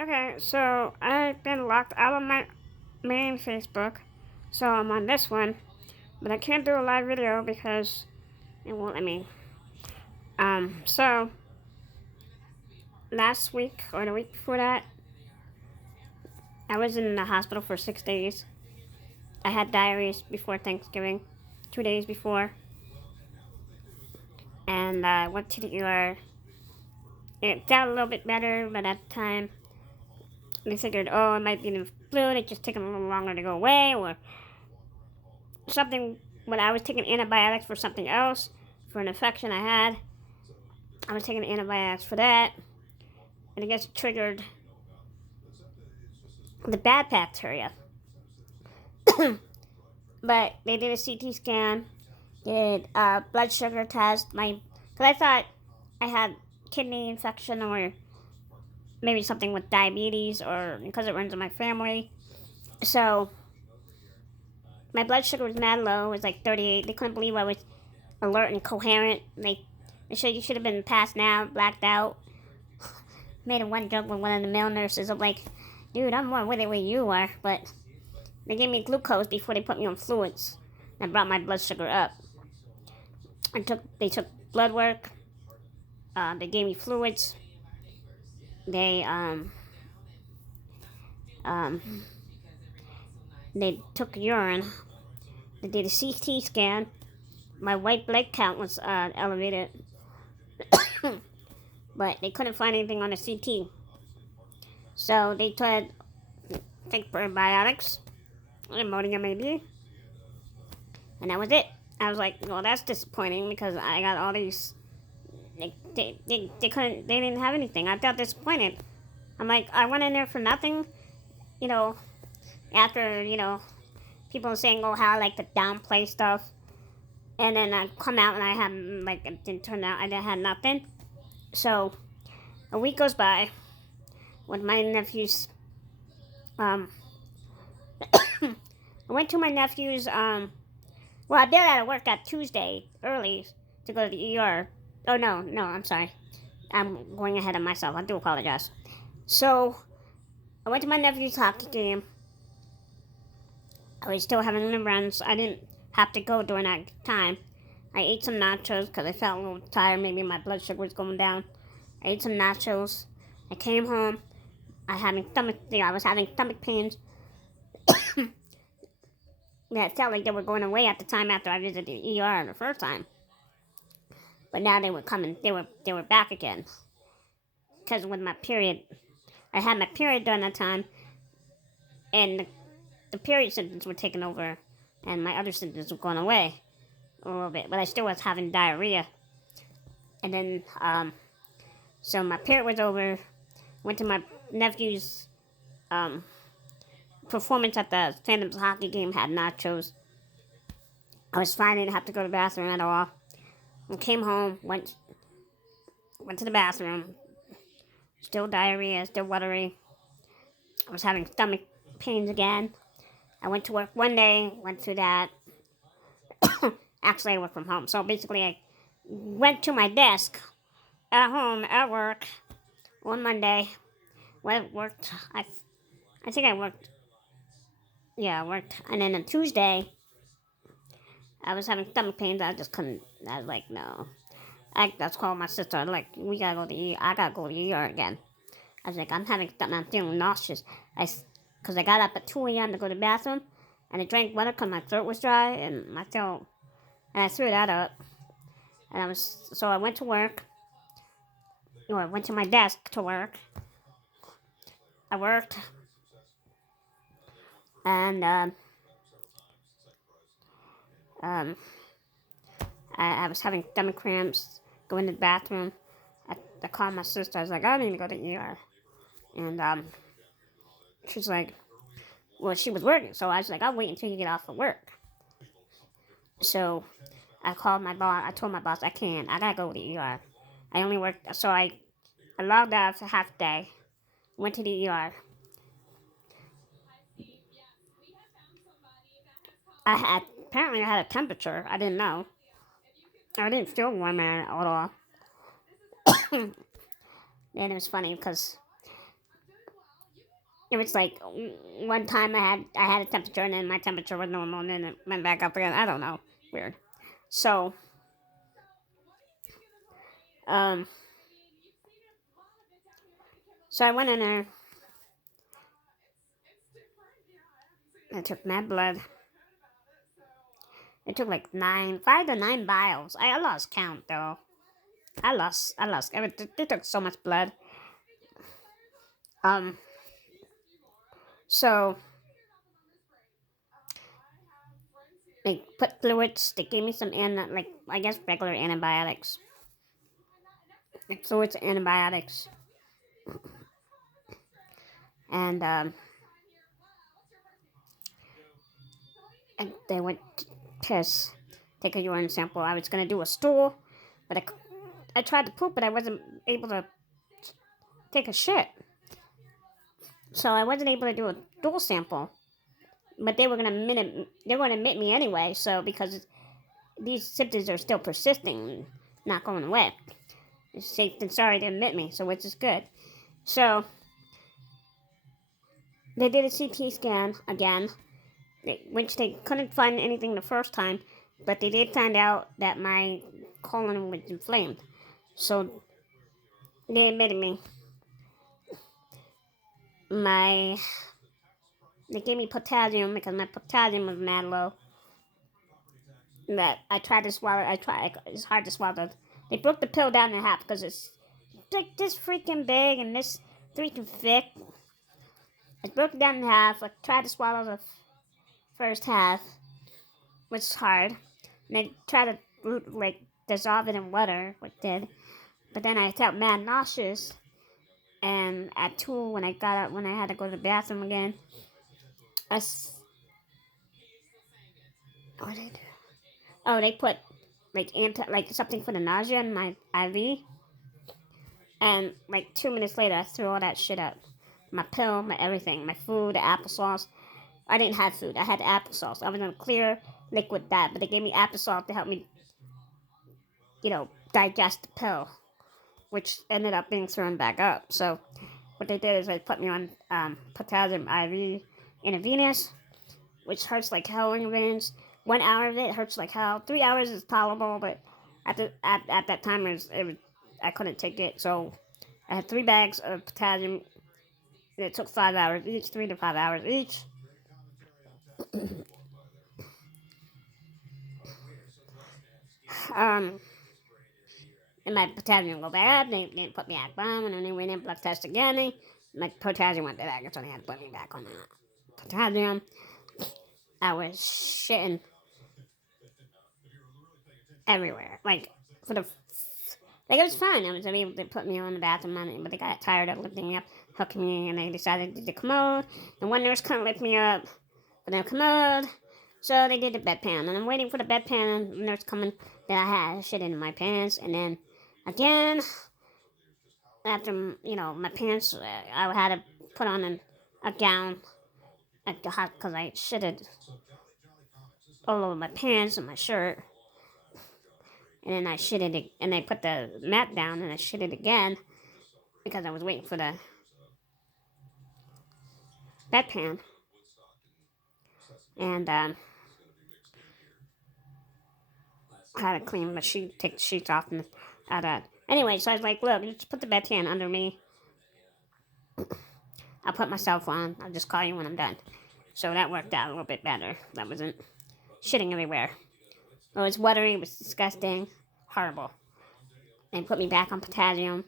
Okay, so I've been locked out of my main Facebook, so I'm on this one, but I can't do a live video because it won't let me. So last week or the week before that, I was in the hospital for 6 days. I had diarrhea before Thanksgiving, 2 days before, and I went to the ER. It got a little bit better, but at the time, they figured, oh, it might be the flu. It just taking a little longer to go away, or something. When I was taking antibiotics for something else, for an infection I had, I was taking antibiotics for that, and I guess it triggered the bad bacteria. But they did a CT scan, did a blood sugar test. Because I thought I had kidney infection or maybe something with diabetes or because it runs in my family. So my blood sugar was mad low. It was like 38. They couldn't believe I was alert and coherent. They said you should have been passed out, blacked out. Made a one joke with one of the male nurses. I'm like, dude, I'm more with it where you are. But they gave me glucose before they put me on fluids. That brought my blood sugar up. They took blood work. They gave me fluids. They um, they took urine. They did a CT scan. My white blood count was elevated, but they couldn't find anything on the CT. So they tried to take probiotics, Imodium maybe, and that was it. I was like, well, that's disappointing because I got all these. They couldn't. They didn't have anything. I felt disappointed. I'm like, I went in there for nothing. You know, after people saying, oh, how I like to downplay stuff, and then I come out and I have like it didn't turn out. I had nothing. So a week goes by with my nephew's. I went to my nephew's. Well, I bailed out of work that Tuesday early to go to the ER. Oh no, I'm sorry. I'm going ahead of myself. I do apologize. So I went to my nephew's hockey game. I was still having the runs. I didn't have to go during that time. I ate some nachos because I felt a little tired. Maybe my blood sugar was going down. I ate some nachos. I came home. I was having stomach pains. Yeah, it felt like they were going away at the time after I visited the ER the first time. But now they were coming. They were back again. Because with my period, I had my period during that time, and the period symptoms were taking over, and my other symptoms were going away a little bit. But I still was having diarrhea. And then, so my period was over. Went to my nephew's performance at the Phantoms hockey game. Had nachos. I was fine. I didn't have to go to the bathroom at all. I came home. Went to the bathroom. Still diarrhea. Still watery. I was having stomach pains again. I went to work one day. Went through that. Actually, I work from home. So basically, I went to my desk at home at work on Monday. Worked. I think I worked. Yeah, I worked. And then on Tuesday, I was having stomach pains. I just couldn't. I was like, no. I just called my sister. Like, we gotta go to the ER. I gotta go to the ER again. I was like, I'm feeling nauseous. Because I got up at 2 a.m. to go to the bathroom, and I drank water because my throat was dry, and I threw that up. And so I went to work. I went to my desk to work. I worked, and I was having stomach cramps. Going to the bathroom. I called my sister. I was like, I need to go to the ER. And she's like, well, she was working, so I was like, I'll wait until you get off of work. So I called my boss. I told my boss I gotta go to the ER. I only worked, so I logged out for half day. Went to the ER. Apparently I had a temperature. I didn't know. I didn't feel warm at all. And it was funny because It was like one time I had a temperature and then my temperature was normal and then it went back up again. I don't know, weird. So um, so I went in there. I took mad blood. It took like 5 to 9 vials. I lost count though. I lost. They took so much blood. Um, so they put fluids. They gave me some like I guess regular antibiotics, like fluids, antibiotics, and and they went to test, take a urine sample. I was gonna do a stool, but I tried to poop, but I wasn't able to take a shit, so I wasn't able to do a stool sample. But they were gonna admit me anyway. So because these symptoms are still persisting, not going away, it's safe than sorry to admit me. So which is good. So they did a CT scan again, which they couldn't find anything the first time, but they did find out that my colon was inflamed. So they admitted me. My They gave me potassium because my potassium was mad low. That I tried to swallow. It's hard to swallow. They broke the pill down in half because it's like this freaking big and this freaking thick. I broke it down in half. I tried to swallow the first half, which is hard. And I tried to like dissolve it in water, which did. But then I felt mad nauseous. And at 2, when I got up, when I had to go to the bathroom again, I what did they do? Oh, they put like something for the nausea in my IV. And like 2 minutes later, I threw all that shit up. My pill, my everything, my food, the applesauce. I didn't have food. I had applesauce. I was on a clear liquid diet, but they gave me applesauce to help me, digest the pill, which ended up being thrown back up. So what they did is they put me on potassium IV intravenous, which hurts like hell in your veins. 1 hour of it hurts like hell. 3 hours is tolerable, but at that time I couldn't take it. So I had 3 bags of potassium. And it took 5 hours each, 3 to 5 hours each. Um, and my potassium go bad. They didn't put me back on, and then they went in blood test again. My potassium went back, so they had to put me back on that potassium. I was shitting everywhere, like for the like it was fine. I was able to put me on the bathroom on it, but they got tired of lifting me up, hooking me, and they decided to do the commode. And one nurse couldn't lift me up for the commode, so they did the bedpan. And I'm waiting for the bedpan, and the nurse coming. Then I had shit in my pants, and then again after my pants, I had to put on a gown at the hot because I shitted all over my pants and my shirt. And then I shitted it, and I put the mat down, and I shitted again because I was waiting for the bedpan. And I had to clean the sheet, take the sheets off, and all that. Anyway, so I was like, look, just put the bedpan under me. I'll put myself on. I'll just call you when I'm done. So that worked out a little bit better. That wasn't shitting everywhere. It was watery. It was disgusting. Horrible. They put me back on potassium.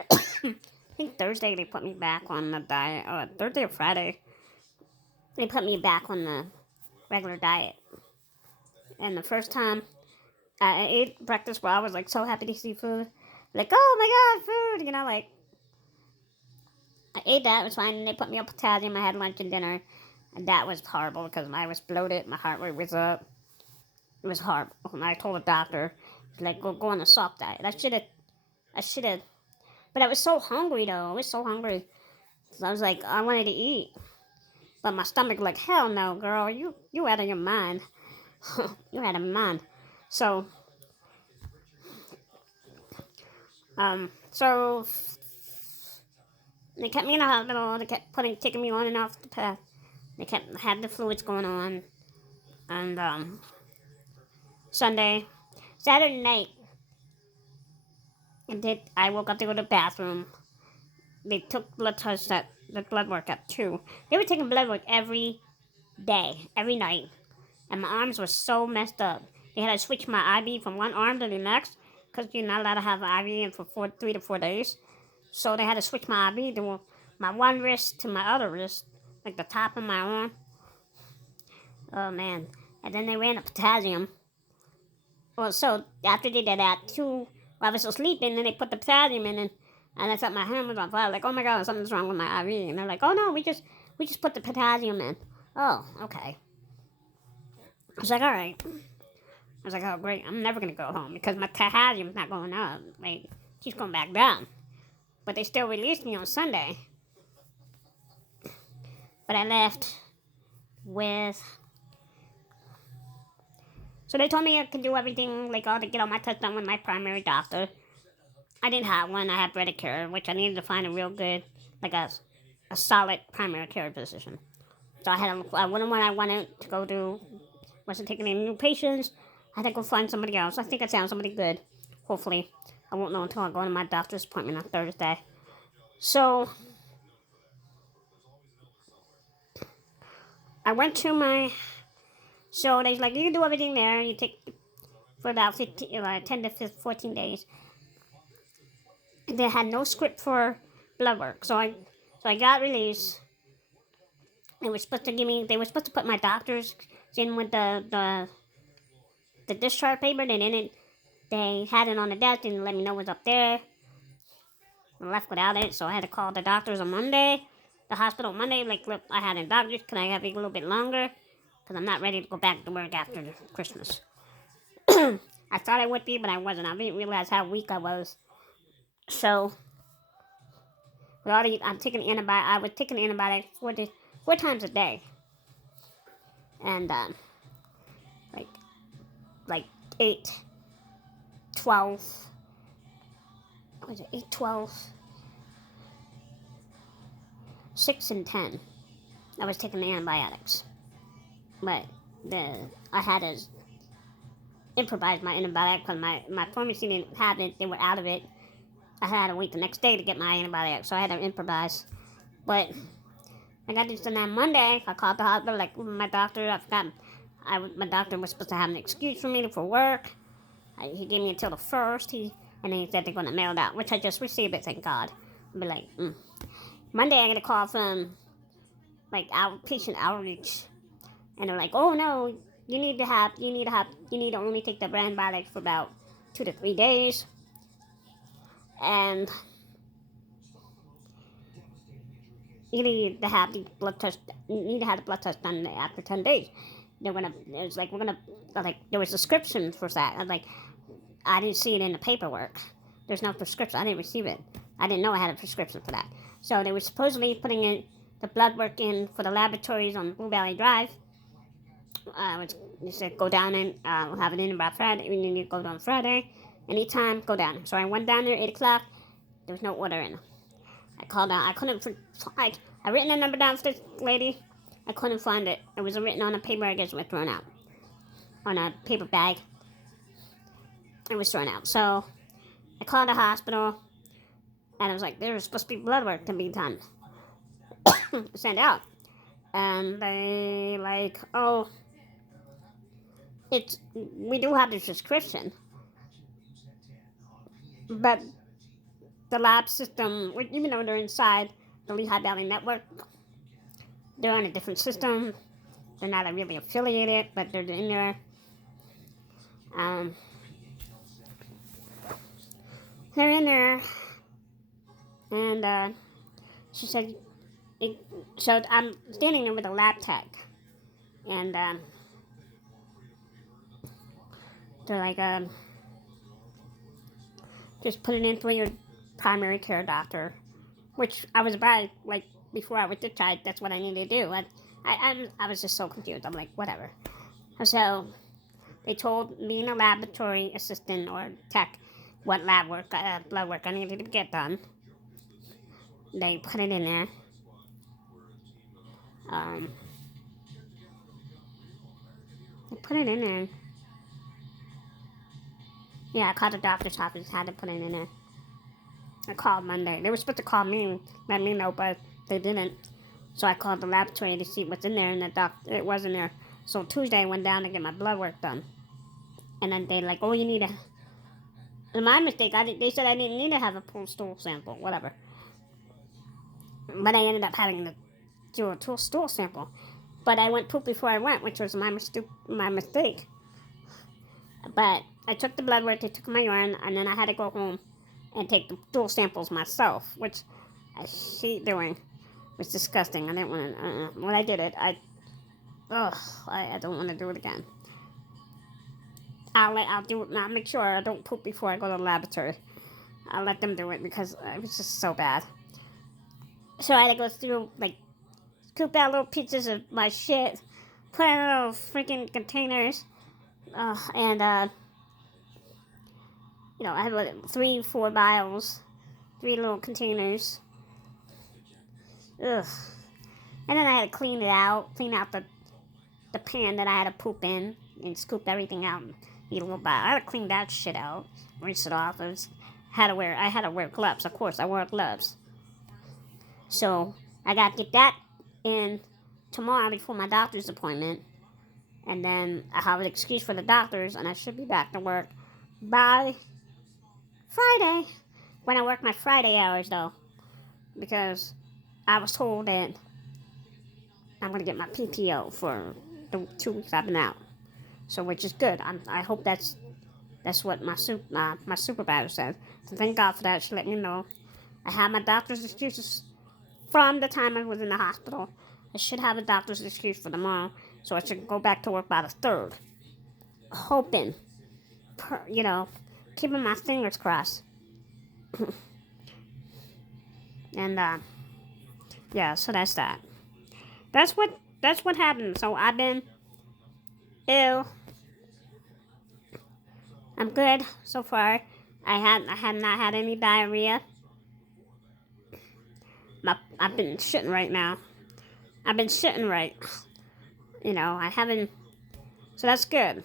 I think Thursday they put me back on the diet. Oh, Thursday or Friday. They put me back on the regular diet. And the first time I ate breakfast, well, I was like so happy to see food. Like, oh my god, food! Like I ate that. It was fine. And they put me on potassium. I had lunch and dinner. And that was horrible because I was bloated. My heart rate was up. It was horrible. And I told the doctor, like, go on a soft diet. I should have. But I was so hungry though. I was so hungry. So I was like, I wanted to eat. But my stomach like, hell no, girl. You out of your mind. You out of mind. So, so They kept me in the hospital. They kept taking me on and off the path. They kept had the fluids going on. And Sunday, Saturday night, I woke up to go to the bathroom. They took the blood work up too. They were taking blood work every day, every night, and my arms were so messed up. They had to switch my IV from one arm to the next because you're not allowed to have an IV in for 3 to 4 days. So they had to switch my IV to my one wrist to my other wrist, like the top of my arm. Oh man! And then they ran the potassium. Well, so after they did that, too, while I was still sleeping, then they put the potassium in, and I thought my hand was on fire. Like, oh my god, something's wrong with my IV. And they're like, oh no, we just put the potassium in. Oh, okay. I was like, all right. I was like, oh great, I'm never gonna go home because my potassium's not going up. Like, it keeps going back down. But they still released me on Sunday. But I left with. So they told me I could do everything, like all to get all my tests done with my primary doctor. I didn't have one. I had Medicare, which I needed to find a real good, like a solid primary care physician. So I had one I wanted to go to. Wasn't taking any new patients. I had to go find somebody else. I think I found somebody good. Hopefully, I won't know until I go to my doctor's appointment on Thursday. So I went to my. So they's like, you can do everything there. You take for about 10 to 14 days. They had no script for blood work, so I got released. They were supposed to give me. They were supposed to put my doctors in with the discharge paper. They didn't. They had it on the desk. Didn't let me know it was up there. I left without it, so I had to call the doctors on Monday. The hospital on Monday. Like, look, I had a doctor. Can I have it a little bit longer? Because I'm not ready to go back to work after Christmas. I thought I would be, but I wasn't. I didn't realize how weak I was. So, with all I'm taking antibiotics. I was taking antibiotics 4 times a day, and like like 8, 12. What was it? 8, 12, 6, and 10. I was taking the antibiotics, but I had to improvise my antibiotic because my pharmacy didn't have it. They were out of it. I had to wait the next day to get my antibiotic, so I had to improvise. But I got this done on Monday. I called the hospital, like my doctor. I forgot. My doctor was supposed to have an excuse for me for work. He gave me until the 1st. And he said they're going to mail it out, which I just received it, thank God. I'll be like, Monday I get a call from, like, outpatient outreach. And they're like, oh no, you need to only take the antibiotics for about 2 to 3 days. And you need to have the blood test done after 10 days. There was descriptions for that. I didn't see it in the paperwork. There's no prescription. I didn't receive it. I didn't know I had a prescription for that. So they were supposedly putting in the blood work in for the laboratories on Blue Valley Drive. They said go down and have it in about Friday. We need to go down Friday. Anytime, go down. So I went down there at 8 o'clock. There was no order in. I called out. I couldn't. I written the number down for this lady. I couldn't find it. It was written on a paper. I guess it was thrown out on a paper bag. It was thrown out. So I called the hospital, and I was like, "There was supposed to be blood work to be done, sent out." And they like, "Oh, we do have the prescription, but the lab system, even though they're inside the Lehigh Valley Network, they're on a different system. They're not really affiliated, but they're in there. They're in there, and she said, so I'm standing there with a lab tech, and they're like, just put it in for your primary care doctor, which I was about, like, before I was discharged, that's what I needed to do. I was just so confused. I'm like, whatever. So they told me, a laboratory assistant or tech, what blood work I needed to get done. they put it in there. They put it in there. Yeah, I called the doctor's office, had to put it in there. I called Monday. They were supposed to call me and let me know, but they didn't. So I called the laboratory to see what's in there, and it wasn't there. So Tuesday I went down to get my blood work done. And then they like, oh, you need a... And my mistake, they said I didn't need to have a pool stool sample, whatever. But I ended up having to do a stool sample. But I went poop before I went, which was my mistake. But I took the blood work, they took my urine, and then I had to go home and take the stool samples myself, which I hate doing. It was disgusting. I didn't want to. When I did it, I don't want to do it again. I'll do it now. Make sure I don't poop before I go to the laboratory. I'll let them do it because it was just so bad. So I had to go through, like, scoop out little pieces of my shit, put in little freaking containers, and I had like 4 vials, 3 little containers. Ugh. And then I had to clean out the pan that I had to poop in, and scoop everything out and eat a little bit. I had to clean that shit out, rinse it off. I had to wear gloves. Of course, I wore gloves. So I got to get that in tomorrow before my doctor's appointment, and then I have an excuse for the doctors, and I should be back to work by Friday, when I work my Friday hours, though, because I was told that I'm going to get my PTO for the 2 weeks I've been out, so which is good. I hope that's what my supervisor said. So thank God for that. She let me know. I had my doctor's excuses from the time I was in the hospital. I should have a doctor's excuse for tomorrow, so I should go back to work by the 3rd. Hoping, keeping my fingers crossed. And, yeah, so that's that. That's what happened. So I've been ill. I'm good so far. I have not had any diarrhea. I've been shitting right now. I've been shitting right. I haven't. So that's good.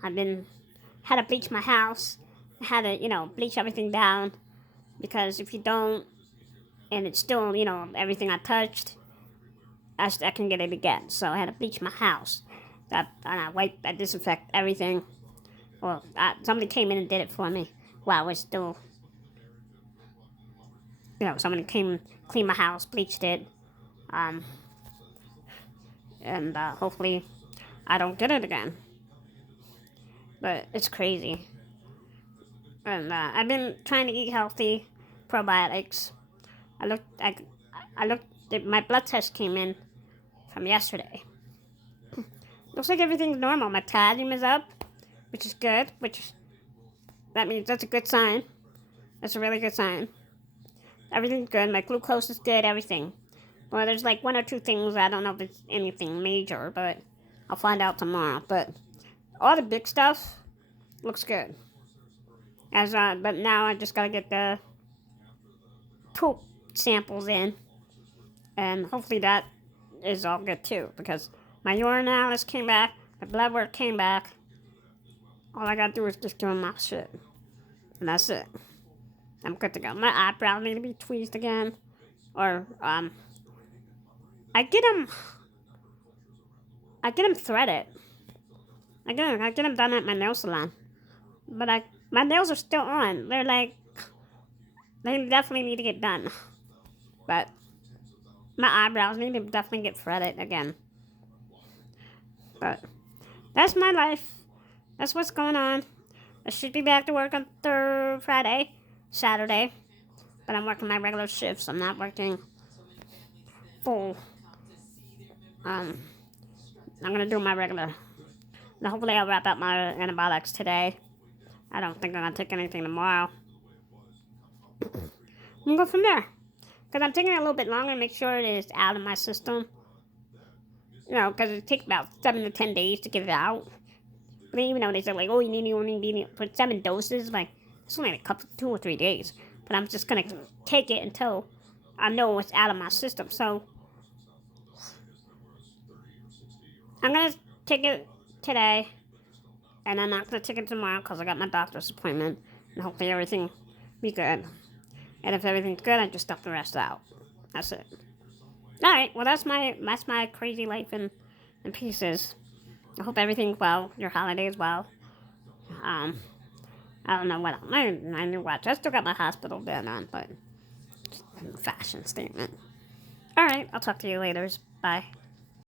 Had to bleach my house. I had to, bleach everything down. Because if you don't, and it's still, everything I touched, I can get it again. So I had to bleach my house. And I disinfect everything. Well, somebody came in and did it for me while I was still, somebody came, cleaned my house, bleached it. And hopefully I don't get it again. But it's crazy. And I've been trying to eat healthy, probiotics. I looked, my blood test came in from yesterday. Looks like everything's normal. My potassium is up, which is good, that means that's a good sign. That's a really good sign. Everything's good. My glucose is good, everything. Well, there's like 1 or 2 things. I don't know if it's anything major, but I'll find out tomorrow. But all the big stuff looks good. But now I just gotta get the poop samples in, and hopefully that is all good too, because my urinalysis came back, my blood work came back. All I gotta do is just do my shit, and that's it. I'm good to go. My eyebrows need to be tweezed again, or I get them threaded. I get them done at my nail salon, but my nails are still on. They definitely need to get done, but my eyebrows need to definitely get threaded again. But that's my life. That's what's going on. I should be back to work on Saturday, but I'm working my regular shifts. I'm not working full. I'm gonna do my regular. And hopefully I'll wrap up my antibiotics today. I don't think I'm gonna take anything tomorrow. I'm gonna go from there. Because I'm taking it a little bit longer to make sure it is out of my system. Because it takes about 7 to 10 days to get it out. But even though they said, like, oh, you only need it for 7 doses, like, it's only a couple, 2 or 3 days. But I'm just going to take it until I know it's out of my system. So I'm gonna take it today, and I'm not gonna take it tomorrow because I got my doctor's appointment, and hopefully everything be good. And if everything's good, I just dump the rest out. That's it. All right. Well, that's my crazy life in pieces. I hope everything's well. Your holiday is well. Um, I don't know what else. My new watch. I still got my hospital bed on, but fashion statement. All right. I'll talk to you later. Bye.